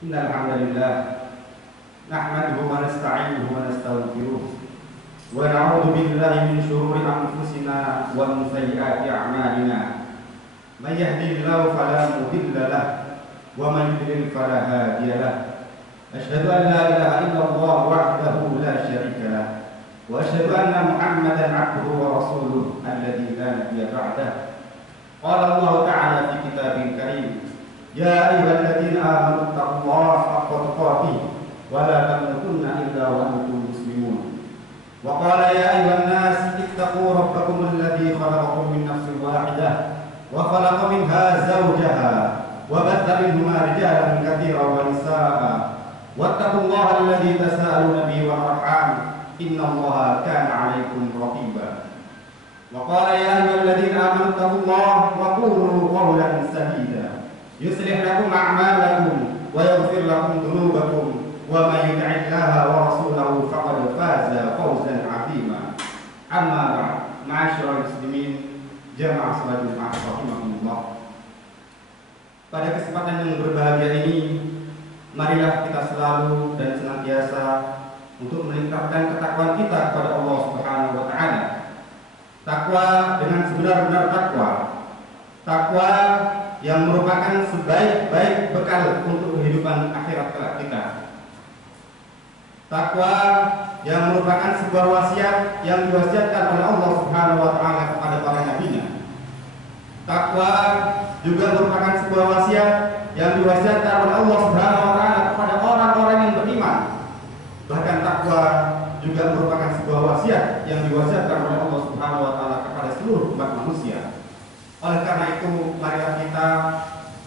Innal hamdalillah nahmaduhu wa nasta'inuhu wa nastaghfiruh wa na'udzu billahi min shururi anfusina wa min sayyiati a'malina. May yahdihillahu fala mudilla lahu wa man yudlil fala hadiya lahu. Asyhadu an la ilaha illallah wahdahu la syarika lahu wa asyhadu anna Muhammadan 'abduhu wa rasuluhu alladzi la nabiyya ba'dahu. Qala Allah ta'ala fi kitabil karim, ya ayyuhalladzina amanu taqullaha haqqa tuqatih wa la tamutunna illa wa antum muslimun. Wa qala ya ayyuhan nas ittaqu rabbakum alladzi khalaqakum min nafsin wahidah wa khalaqa minha zawjaha wa batha minhuma rijalan katsiran wa nisaa'a wattaqullaha alladzi tasaaluna bihi wal arham innallaha kana 'alaykum raqiba. Wa qala ya ayyuhalladzina amanu taqullaha wa qulu qawlan sadida yuslih lakum a'malakum wa yaghfir lakum dhunubakum wa may yuti'illaha wa rasulahu faqad faza fawzan 'azima. Amma ba'd, ma'asyiral muslimin, jamaah salat Jumat rahimakumullah. Pada kesempatan yang berbahagia ini, marilah kita selalu dan senantiasa untuk meningkatkan ketakwaan kita kepada Allah Subhanahu wa taala. Takwa dengan sebenar-benar takwa. Takwa yang merupakan sebaik-baik bekal untuk kehidupan akhirat kelak kita. Takwa yang merupakan sebuah wasiat yang diwasiatkan oleh Allah Subhanahu wa taala kepada para nabinya. Takwa juga merupakan sebuah wasiat yang diwasiatkan oleh Allah Subhanahu wa taala kepada orang-orang yang beriman. Bahkan takwa juga merupakan sebuah wasiat yang diwasiatkan oleh Allah Subhanahu wa taala kepada seluruh umat manusia. Oleh karena itu, marilah kita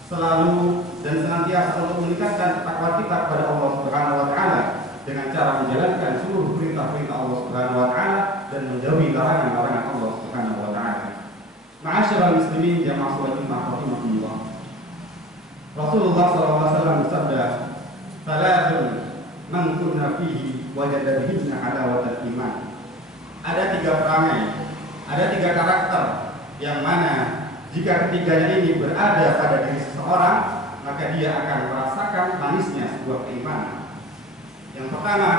selalu dan senantiasa untuk meningkatkan ketakwaan kita kepada Allah Subhanahu wa taala dengan cara menjalankan seluruh perintah-perintah Allah Subhanahu wa taala dan menjauhi larangan-larangan Allah Subhanahu wa taala. Ma'asyiral muslimin jamaah salat Jumat rahimakumullah. Rasulullah sallallahu alaihi wasallam bersabda, "Salatun man kunna fihi wajada bihinna halawatal iman." Ada 3 perangai, ada 3 karakter yang mana jika ketiganya ini berada pada diri seseorang, maka dia akan merasakan manisnya sebuah keimanan. Yang pertama,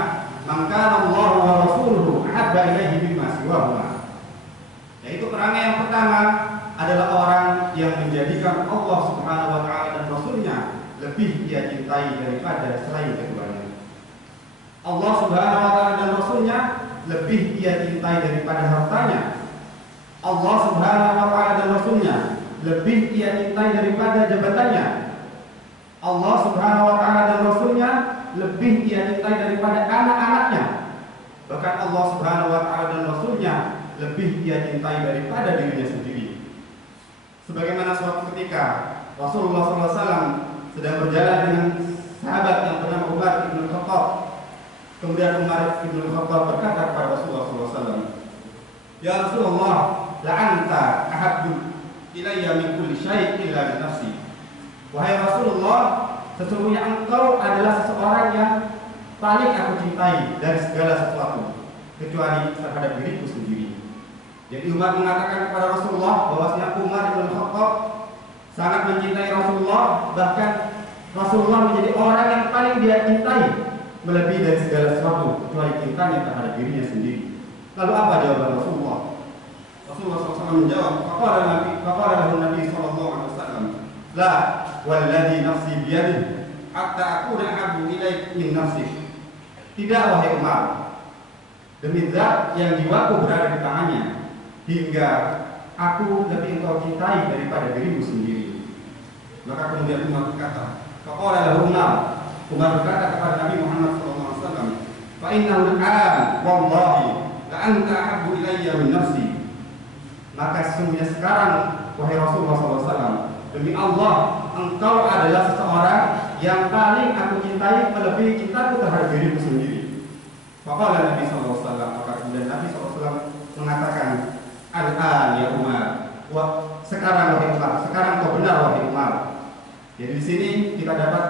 man kana Allahu wa rasuluhu ahabba ilaihi mimma siwahuma. Yaitu perangai yang pertama adalah orang yang menjadikan Allah Subhanahu wa taala dan Rasulnya lebih dia cintai daripada selain keduanya. Allah Subhanahu wa taala dan Rasulnya lebih dia cintai daripada hartanya. Allah Subhanahu wa taala dan Rasulnya lebih dia cintai daripada jabatannya. Allah Subhanahu wa taala dan Rasulnya lebih dia cintai daripada anak-anaknya. Bahkan Allah Subhanahu wa taala dan Rasulnya lebih dia cintai daripada dirinya sendiri. Sebagaimana suatu ketika Rasulullah SAW sedang berjalan dengan sahabat yang bernama Umar bin Khattab. Kemudian Umar bin Khattab berkata kepada Rasulullah SAW, "Ya Rasulullah, la'anta ahabbu ilayya min kulli syai' illa nafsi." Wahai Rasulullah, sesungguhnya engkau adalah seseorang yang paling aku cintai dari segala sesuatu kecuali terhadap diriku sendiri. Jadi Umar mengatakan kepada Rasulullah bahwasanya Umar bin Khattab sangat mencintai Rasulullah, bahkan Rasulullah menjadi orang yang paling dia cintai melebihi dari segala sesuatu kecuali cintanya terhadap dirinya sendiri. Lalu apa jawaban Rasulullah? Rasulullah SAW menjawab, faqala Nabi sallallahu alaihi wasallam, "La walladhi nafsi biyadihi hatta akuna ahabbu ilaik min nafsik." Tidak, wahai Umar, demi zat yang jiwaku berada di tangannya, hingga aku lebih engkau cintai daripada dirimu sendiri. Maka kemudian Umar berkata, faqala Umar berkata kepada Nabi Muhammad SAW, "Fa innahu al-an wallahi la anta ahabbu ilayya min nafsi." Maka sesungguhnya sekarang, wahai Rasulullah SAW, demi Allah, engkau adalah seseorang yang paling aku cintai melebihi cintaku terhadap diriku sendiri. Maka Nabi SAW, maka kemudian Nabi SAW mengatakan, "Al-an ya Umar." Sekarang wahai Umar, sekarang kau benar wahai Umar. Jadi di sini kita dapat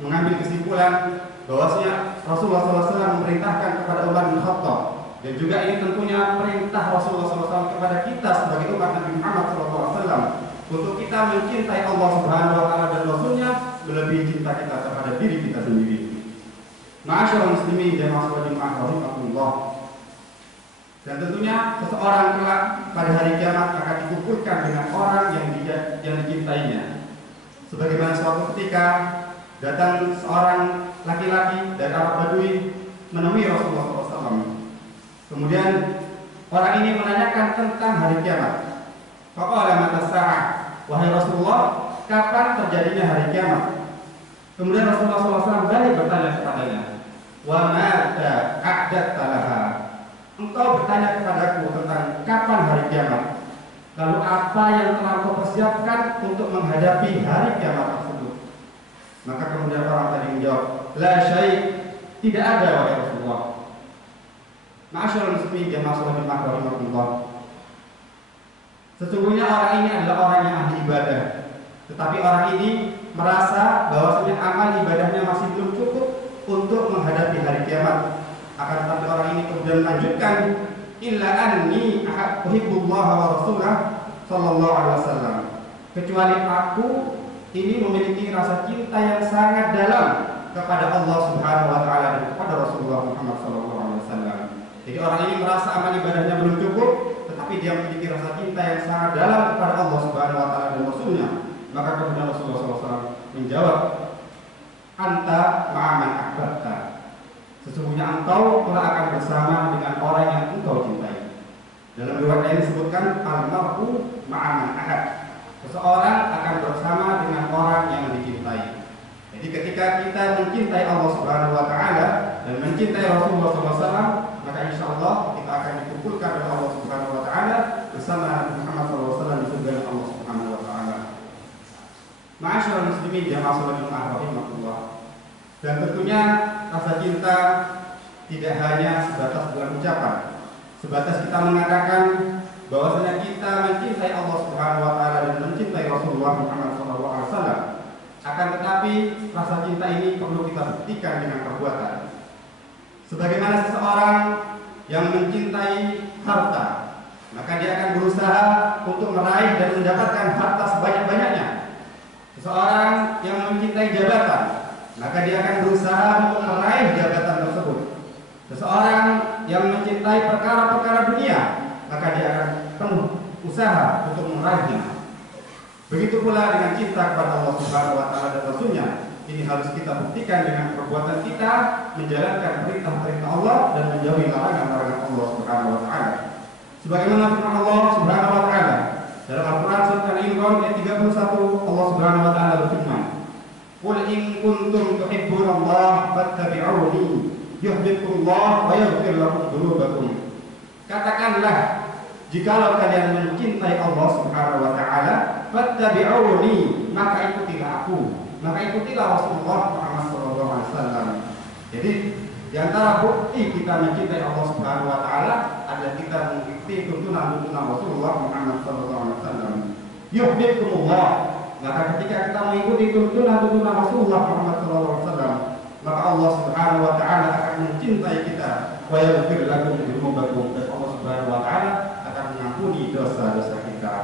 mengambil kesimpulan bahwasanya Rasulullah SAW memerintahkan kepada Umar bin Khattab, dan juga ini tentunya perintah Rasulullah SAW kepada kita sebagai umat Nabi Muhammad SAW untuk kita mencintai Allah Subhanahu wa taala dan Rasulnya melebihi cinta kita kepada diri kita sendiri. Ma'asyiral muslimin jamaah salat Jumat rahimakumullah. Dan tentunya seseorang kelak pada hari kiamat akan dikumpulkan dengan orang yang dicintainya. Sebagaimana suatu ketika datang seorang laki-laki dari Arab Badui menemui Rasulullah SAW. Kemudian orang ini menanyakan tentang hari kiamat. Faqala mata sa'ah, wahai Rasulullah, kapan terjadinya hari kiamat? Kemudian Rasulullah SAW balik bertanya kepadanya, wa mata a'datta laha. Engkau bertanya kepadaku tentang kapan hari kiamat. Lalu apa yang telah kau persiapkan untuk menghadapi hari kiamat tersebut? Maka kemudian orang tadi menjawab, la syai', tidak ada wahai Rasulullah. Ma'asyiral muslimin jamaah salat Jumat rahimakumullah. Sesungguhnya orang ini adalah orang yang ahli ibadah, tetapi orang ini merasa bahwasanya amal ibadahnya masih belum cukup untuk menghadapi hari kiamat. Akan tetapi orang ini kemudian melanjutkan, illa anni uhibbullah wa rasulah sallallahu alaihi wasallam. Kecuali aku ini memiliki rasa cinta yang sangat dalam kepada Allah Subhanahu wa taala dan kepada Rasulullah Muhammad sallallahu alaihi wasallam. Jadi orang ini merasa amal ibadahnya belum cukup, tetapi dia memiliki rasa cinta yang sangat dalam kepada Allah Subhanahu wa taala dan Rasulnya. Maka kemudian Rasulullah SAW menjawab, anta ma'aman ahbabta. Sesungguhnya engkau telah akan bersama dengan orang yang engkau cintai. Dalam riwayat lain disebutkan al-mar'u ma'aman ahad. Seseorang akan bersama dengan orang yang dicintai. Jadi ketika kita mencintai Allah Subhanahu wa taala dan mencintai Rasulullah SAW, maka insyaallah kita akan dikumpulkan oleh Allah Subhanahu wa taala bersama Nabi Muhammad SAW di surga Allah Subhanahu wa taala. Ma'asyiral muslimin jamaah salat Jumat rahimakumullah. Dan tentunya rasa cinta tidak hanya sebatas dalam ucapan, sebatas kita mengatakan bahwasanya kita mencintai Allah Subhanahu wa taala dan mencintai Rasulullah Muhammad SAW. Akan tetapi rasa cinta ini perlu kita buktikan dengan perbuatan. Sebagaimana seseorang yang mencintai harta, maka dia akan berusaha untuk meraih dan mendapatkan harta sebanyak-banyaknya. Seseorang yang mencintai jabatan, maka dia akan berusaha untuk meraih jabatan tersebut. Seseorang yang mencintai perkara-perkara dunia, maka dia akan penuh usaha untuk meraihnya. Begitu pula dengan cinta kepada Allah Subhanahu wa taala dan Rasulnya. Ini harus kita buktikan dengan perbuatan kita menjalankan perintah-perintah Allah dan menjauhi larangan-larangan Allah Subhanahu wa taala. Sebagaimana firman Allah Subhanahu wa taala dalam Al-Qur'an surat Al-Imran ayat 31, Allah Subhanahu wa taala berfirman, "Qul in kuntum tuhibbunallaha fattabi'uni yuhibbukumullah wa yaghfir lakum dzunubakum." Katakanlah, jikalau kalian mencintai Allah Subhanahu wa taala, fattabi'uni, maka ikutilah aku, maka ikutilah Rasulullah Muhammad sallallahu alaihi wasallam. Jadi di antara bukti kita mencintai Allah Subhanahu wa taala adalah kita mengikuti tuntunan Rasulullah Muhammad sallallahu alaihi wasallam. Yuhibbukumullah, maka ketika kita mengikuti tuntunan Rasulullah Muhammad sallallahu alaihi wasallam, maka Allah Subhanahu wa taala akan mencintai kita, wa yaghfir lakum dzunubakum, dan Allah Subhanahu wa taala akan mengampuni dosa-dosa kita.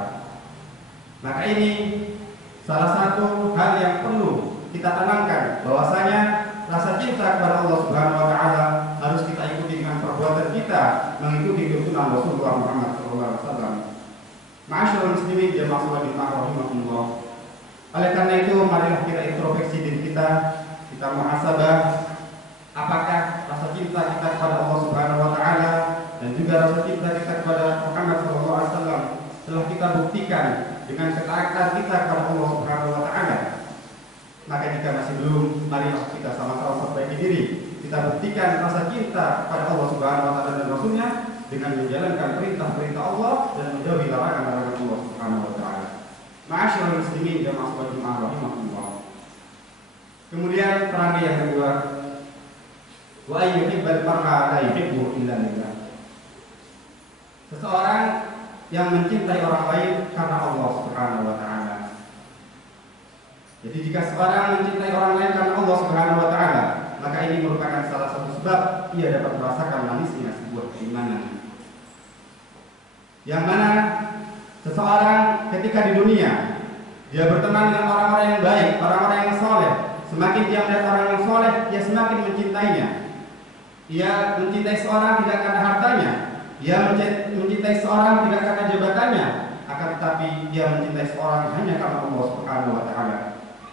Maka ini salah satu hal yang perlu kita tanamkan, bahwasanya rasa cinta kepada Allah Subhanahu wa taala harus kita ikuti dengan perbuatan kita, mengikuti tuntunan Rasulullah Muhammad sallallahu alaihi wasallam. Ma'asyiral muslimin jamaah salat Jumat rahimakumullah. Oleh karena itu, marilah kita introspeksi diri kita muhasabah, apakah rasa cinta kita kepada Allah Subhanahu wa taala dan juga rasa cinta kita kepada Muhammad sallallahu alaihi wasallam telah kita buktikan dengan ketaatan kita kepada Allah Subhanahu wa taala. Maka jika masih belum, marilah kita sama-sama perbaiki diri. Kita buktikan rasa cinta kepada Allah Subhanahu wa taala dan Rasulnya dengan menjalankan perintah-perintah Allah dan menjauhi larangan-larangan Allah Subhanahu wa taala. Ma'asyiral muslimin jamaah salat Jumat rahimakumullah. Kemudian perangai yang kedua, wa ayyuhibbal mar'a la yuhibbu illa lillah. Seseorang yang mencintai orang lain karena Allah Subhanahu wa taala. Jadi jika seorang mencintai orang lain karena Allah Subhanahu wa taala, maka ini merupakan salah satu sebab ia dapat merasakan manisnya sebuah keimanan. Yang mana seseorang ketika di dunia Dia berteman dengan orang-orang yang baik, orang-orang yang soleh. Semakin dia melihat orang yang soleh, dia semakin mencintainya. Dia mencintai seorang tidak karena hartanya, dia mencintai seorang tidak karena jabatannya, akan tetapi dia mencintai seorang hanya karena Allah Subhanahu wa taala.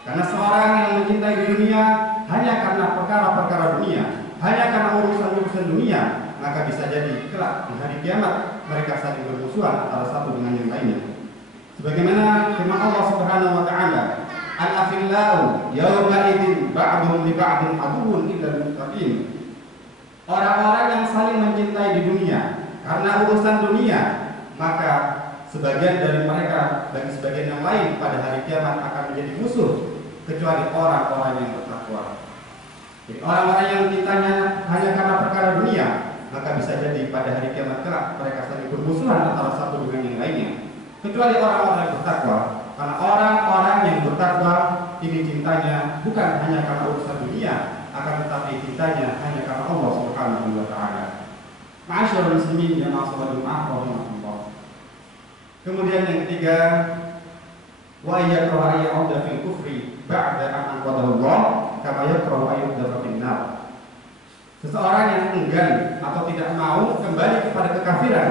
Karena seorang yang mencintai di dunia hanya karena perkara-perkara dunia, hanya karena urusan-urusan dunia, maka bisa jadi kelak di hari kiamat mereka saling bermusuhan antara satu dengan yang lainnya. Sebagaimana firman Allah Subhanahu wa taala, "Al-akhillau yawma idzin ba'dhum li ba'dhin aduwwun illal muttaqin." Orang-orang yang saling mencintai di dunia karena urusan dunia, maka sebagian dari mereka bagi sebagian yang lain pada hari kiamat akan menjadi musuh, kecuali orang-orang yang bertakwa. Jadi orang-orang yang cintanya hanya karena perkara dunia, maka bisa jadi pada hari kiamat kelak mereka saling bermusuhan antara satu dengan yang lainnya. Kecuali orang-orang yang bertakwa, karena orang-orang yang bertakwa ini cintanya bukan hanya karena urusan dunia, akan tetapi cintanya hanya karena Allah Subhanahu wa taala. Ma'asyiral muslimin jamaah salat Jumat rahimakumullah. Kemudian yang ketiga, wa yakrahu ya'uda fil kufri ba'da an anqadahu Allah kama yakrahu ayyuda fil nar. Seseorang yang enggan atau tidak mau kembali kepada kekafiran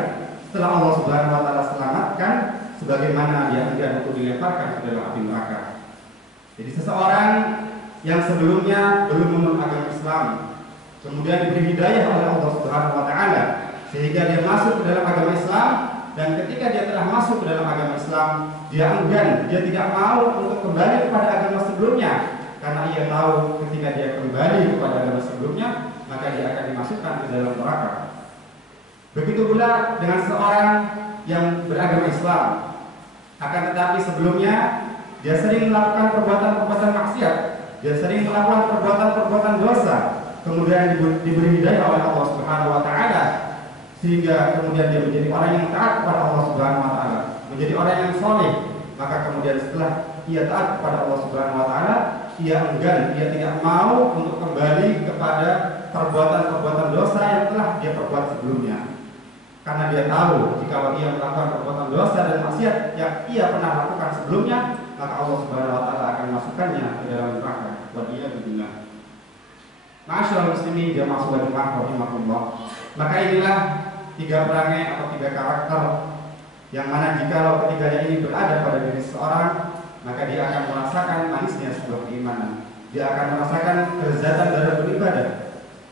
setelah Allah Subhanahu wa taala selamatkan, sebagaimana dia enggan untuk dilemparkan ke dalam api neraka. Jadi seseorang yang sebelumnya belum memeluk agama Islam, kemudian diberi hidayah oleh Allah Subhanahu wa taala sehingga dia masuk ke dalam agama Islam, dan ketika dia telah masuk ke dalam agama Islam, dia enggan, dia tidak mau untuk kembali kepada agama sebelumnya, karena ia tahu ketika dia kembali kepada agama sebelumnya, maka dia akan dimasukkan ke dalam neraka. Begitu pula dengan seorang yang beragama Islam, akan tetapi sebelumnya dia sering melakukan perbuatan-perbuatan maksiat, dia sering melakukan perbuatan-perbuatan dosa, kemudian diberi hidayah oleh Allah Subhanahu wa taala sehingga kemudian dia menjadi orang yang taat kepada Allah Subhanahu wa taala, menjadi orang yang saleh, maka kemudian setelah ia taat kepada Allah Subhanahu wa taala, ia enggan, ia tidak mau untuk kembali kepada perbuatan-perbuatan dosa yang telah dia perbuat sebelumnya. Karena dia tahu jika ia melakukan perbuatan dosa dan maksiat yang ia pernah lakukan sebelumnya, maka Allah Subhanahu wa taala akan masukkannya ke dalam neraka. Wa iyyabillah. Ma'asyiral muslimin jamaah salat Jumat rahimakumullah. Maka inilah tiga perangai atau tiga karakter yang mana jikalau ketiganya ini berada pada diri seseorang, maka dia akan merasakan manisnya sebuah keimanan. Dia akan merasakan kelezatan dalam beribadah.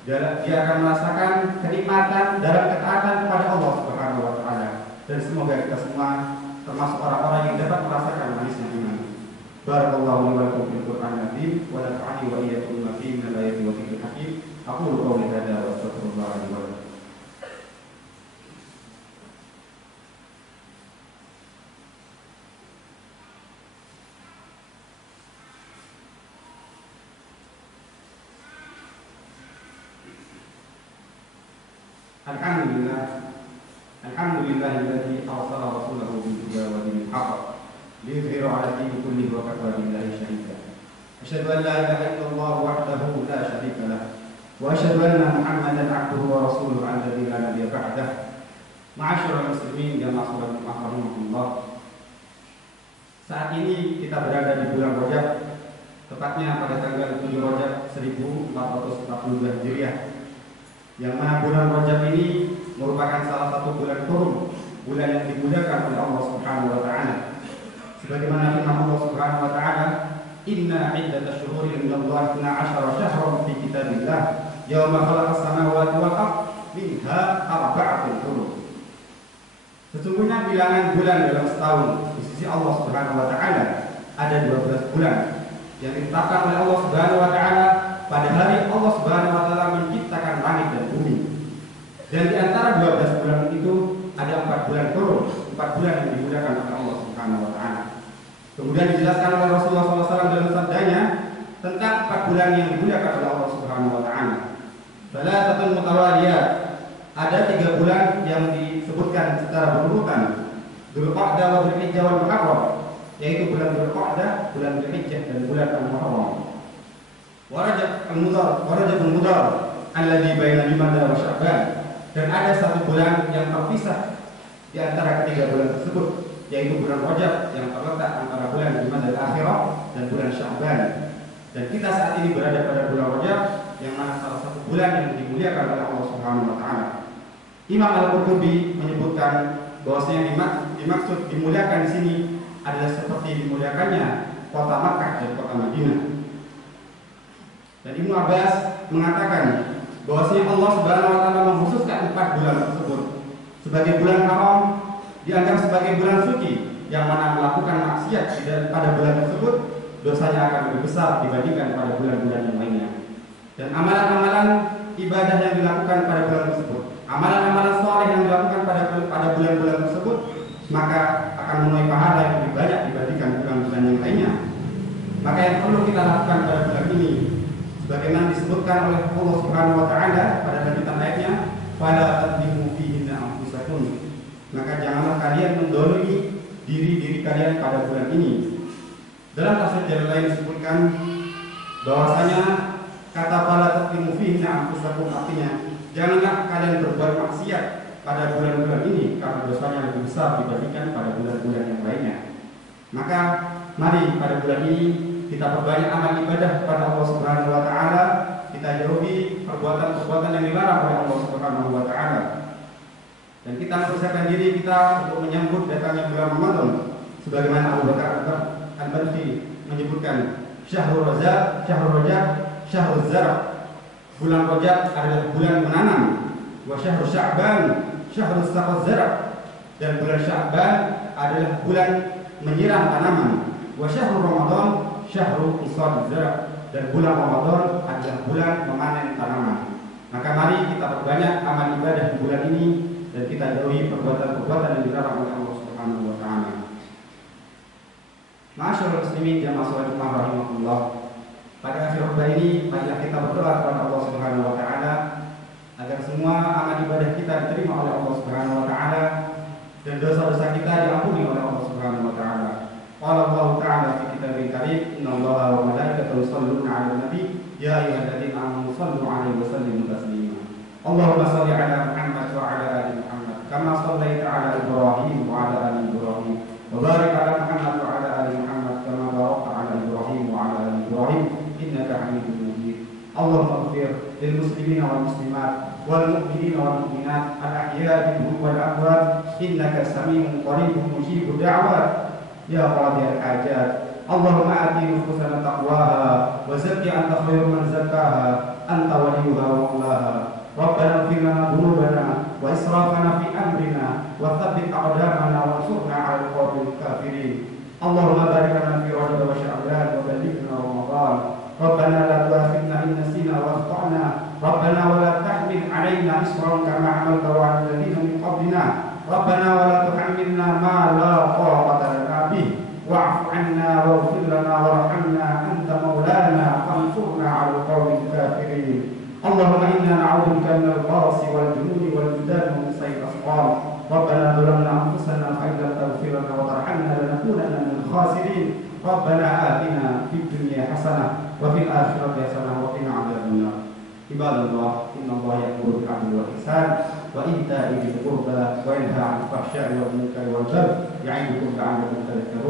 Dia akan merasakan kenikmatan dalam ketaatan kepada Allah Subhanahu wa taala. Dan semoga kita semua termasuk orang-orang yang dapat merasakan manisnya iman. Barakallahu li wa lakum fil Qur'anil azim wa nafa'ani wa iyyakum bima fihi min al-ayati wa dhikril hakim. Aqulu qawli hadza wa astaghfirullah li wa lakum. Alhamdulillahilladzi arsala rasulahu bil huda wa dinil haqq liyudhhirahu 'ala ad-din kullihi wa kafa billahi shahida. Asyhadu an la ilaha illallah wahdahu la syarika lah wa asyhadu anna Muhammadan 'abduhu wa rasuluhu alladzi la nabiyya ba'dah. Ma'asyiral muslimin jamaah salat rahimakumullah. Saat ini kita berada di bulan Rajab, tepatnya pada tanggal 7 Rajab 1442 Hijriah. Yang mana bulan Rajab ini merupakan salah satu bulan Qurum, bulan yang dimuliakan oleh Allah Subhanahu wa taala. Sebagaimana firman Allah Subhanahu wa taala, "Inna 'iddatash shuhuri 'indallahi 12 syahran fi kitabillah, yauma khalaqas samawati wal ardh, minha arba'atun hurum." Sesungguhnya bilangan bulan dalam setahun di sisi Allah Subhanahu wa taala ada 12 bulan yang ditetapkan oleh Allah Subhanahu wa taala pada hari Allah Subhanahu wa taala menciptakan langit dan bumi. Dan di antara 12 bulan itu ada 4 bulan Qurum, 4 bulan yang dimuliakan oleh Allah Subhanahu wa taala. Kemudian dijelaskan oleh Rasulullah SAW dalam sabdanya tentang 4 bulan yang dimuliakan oleh Allah Subhanahu wa taala. Thalathatun mutawaliyah. Ada 3 bulan yang disebutkan secara berurutan. Dzulqa'dah wa Dzulhijjah wal Muharram, yaitu bulan Dzulqa'dah, bulan Dzulhijjah dan bulan Al-Muharram. Wa Rajab al-Mudhar alladzi baina Jumadha wa Sya'ban. Dan ada 1 bulan yang terpisah di antara ketiga bulan tersebut, yaitu bulan Rajab yang terletak antara bulan Jumadha dan bulan Sya'ban. Dan kita saat ini berada pada bulan Rajab, yang mana salah satu bulan yang dimuliakan oleh Allah Subhanahu wa taala. Imam Al-Qurtubi menyebutkan bahwasanya dimaksud dimuliakan di sini adalah seperti dimuliakannya kota Makkah dan kota Madinah. Dan Ibnu Abbas mengatakan bahwasanya Allah Subhanahu wa taala mengkhususkan 4 bulan tersebut sebagai bulan haram, dianggap sebagai bulan suci, yang mana melakukan maksiat pada bulan tersebut dosanya akan lebih besar dibandingkan pada bulan-bulan yang lainnya. Dan amalan-amalan ibadah yang dilakukan pada bulan tersebut, amalan-amalan soleh yang dilakukan pada bulan-bulan tersebut, maka akan menuai pahala yang lebih banyak dibandingkan bulan-bulan yang lainnya. Maka yang perlu kita lakukan pada bulan ini, sebagaimana disebutkan oleh Allah Subhanahu wa taala pada lanjutan ayatnya, "Fala tadlimu fihinna anfusakum." Maka janganlah kalian mendolimi diri-diri kalian pada bulan ini. Dalam tafsir lain disebutkan bahwasanya kata "fala tadlimu fihinna anfusakum" artinya janganlah kalian berbuat maksiat pada bulan-bulan ini karena dosanya lebih besar dibandingkan pada bulan-bulan yang lainnya. Maka mari pada bulan ini kita perbanyak amal ibadah kepada Allah Subhanahu wa taala, kita jauhi perbuatan-perbuatan yang dilarang oleh Allah Subhanahu wa taala. Dan kita mempersiapkan diri kita untuk menyambut datangnya bulan Ramadan, sebagaimana Abu Bakar Al-Badri menyebutkan Syahrul Rajab, Syahrul Zarab. Bulan Rajab adalah bulan menanam, wa Syahrul Sya'ban, Syahrul Saqaz Zarab. Dan bulan Sya'ban adalah bulan menyiram tanaman, wa Syahrul Ramadan, Syahrul Isad Zarab. Dan bulan Ramadan adalah bulan memanen tanaman. Maka mari kita perbanyak amal ibadah di bulan ini dan kita jauhi perbuatan-perbuatan yang dilarang oleh Allah Subhanahu wa taala. Ma'asyiral muslimin jamaah salat Jumat rahimahullah. Pada akhir khutbah ini marilah kita berdoa kepada Allah Subhanahu wa taala agar semua amal ibadah kita diterima oleh Allah Subhanahu wa taala dan dosa-dosa kita diampuni oleh Allah Subhanahu wa taala. Qala Allah ta'ala fi kitabil karim, "Innallaha wa malaikatahu yusholluna 'alan nabi, ya ayyuhalladzina amanu shallu 'alaihi wa sallimu taslima." Allahumma shalli 'ala Muhammad wa 'ala ali Muhammad kama shallaita 'ala Ibrahim wa 'ala ali Ibrahim wa barik 'ala Muhammad wa 'ala ali Muhammad kama barakta 'ala Ibrahim wa 'ala ali Ibrahim innaka Hamidum Majid. Allahumma ighfir lil muslimina wal muslimat wal mu'minina wal mu'minat al ahya'i minhum wal amwat innaka samii'un qaribun mujibud da'wat ya qadiyal hajat. Allahumma ati nufusana taqwaha wa zakki anta khairu man zakkaha anta waliyuha wa maulaha. Rabbana ighfir lana dhunubana wa israfana fi amrina wa thabbit aqdamana wansurna 'alal qawmil kafirin. Allahumma barik lana fi Rajab wa Sya'ban wa ballighna Ramadan. Rabbana la tu'akhidhna in nasina wa akhtana. Rabbana wa la tahmil 'alaina isran kama 'amaltahu 'alal ladzina min qablina. Rabbana wa la tuhammilna ma la taqata lana bih. Wa'fu 'anna waghfir lana warhamna anta maulana fansurna 'alal qawmil kafirin. Allahumma inna na'udzubika minal barasi wal jununi wal judan wa min sayyi'il asqam. Rabbana zalamna anfusana fa in lam taghfir lana wa tarhamna lanakunanna minal khasirin. Rabbana atina fid dunya hasanah wa fil akhirati hasanah wa qina 'adzabannar. Ibadallah, innallaha ya'muru bil 'adli wal ihsan wa ita'i dzil qurba wa yanha 'anil fahsya'i wal munkari wal baghi ya'idukum la'allakum tadhakkarun.